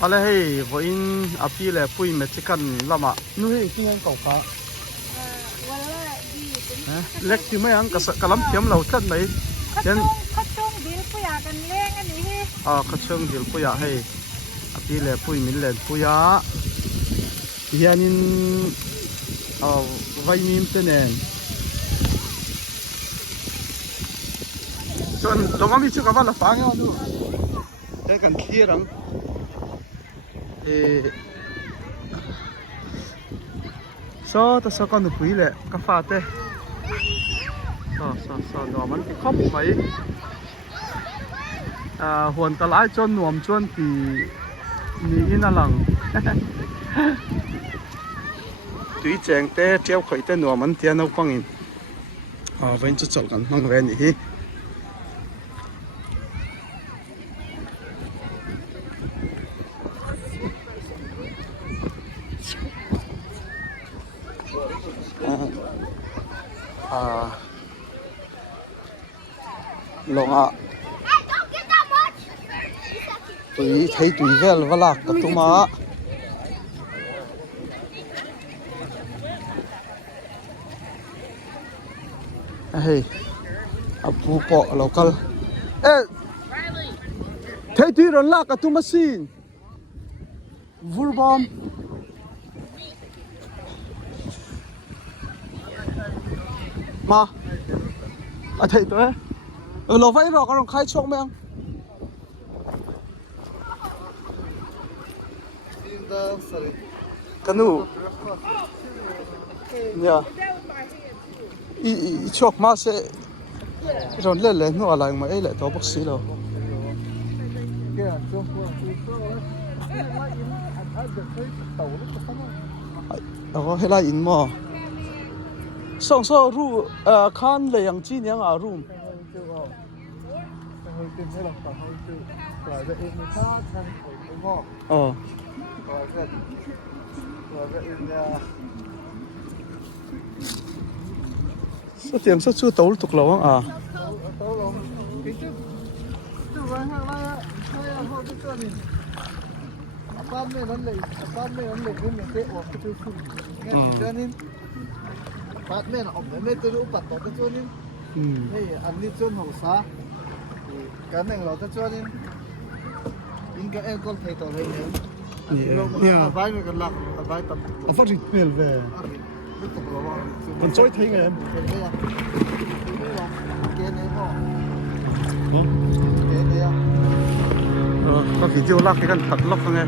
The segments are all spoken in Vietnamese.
ale hei voin api le pui mexican lama nu hei kingan kau kha lek ti mai ang kalam thiam lo tlat mai chen khachong dil puya kan leng ani hi khachong dil puya hei api le pui min len puya hianin vai mim te nen chon longami chu ka ba la pa nga nu te kan khirang so ta so con pui le ka fa te so no man ti khop mai huan ta lai chon nuam chon ti ni in alang tui cheng te treo khoi te nuam an tia no pangin vain chu chol kan mang ve ni hi longa tui thấy tui vel valak ka tuma hey apu po local thấy tui ron la ka tuma sin vulbom ma thấy tôi lo vai ro ka ron khai chok meng canu ya i chok ma se ron le le nu ala ma ele to box si lo hela in mo song so ru khan le yang chi nyang a room số tiền số chưa tấu tục lâu à phát triển tiền về còn chơi thấy người em có khi tiêu lắc cái con thật lóc nghe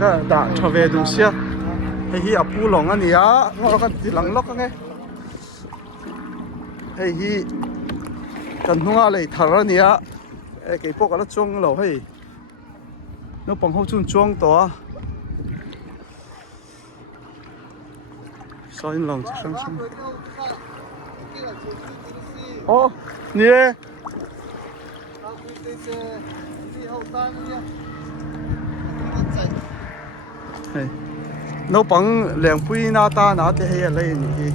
cái đã cho về đúng xia hay hi áp u lòng anh nhá nó cái gì lăng lóc nghe hay hi cần hung à lấy thở anh nhá cái bốc nó chuông lẩu hay nó bằng hậu chuông chuông to sao in lòng chắc chắn ô nhé nó bằng lẹng pui na ta na thế hay lấy nhỉ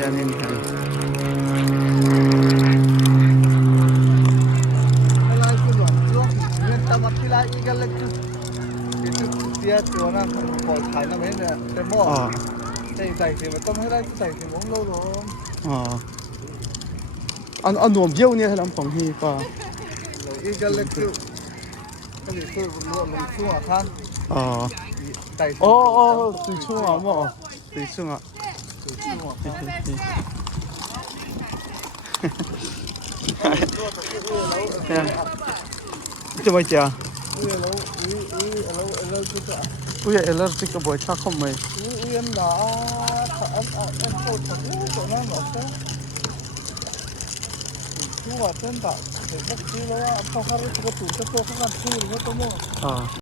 cho nên hayเสียตัวนั้นปล่อยขายน้ำเองเนี่ยแต่หม้อใส่สิมันต้องให้ได้ใส่สิมงโลโลอันหนุ่มเยี่ยวเนี่ยให้ลำของฮีป่ะอีกเล็กคือก็มีคือรวมช่วงท่านใส่ตีช่วงมั้งตีช่วงจะไปเจออุ้ยเอลเลอร์จิกกับบ่อยชักเข้ามาอุ้ยอันหนาอันโคตรตัวนั้นหรอใช่ชั่วเต้นแบบเห็นพวกที่ว่าเขาเขาเรียกตัวตัวเขาการชื่อหรือว่าตัวมั่ว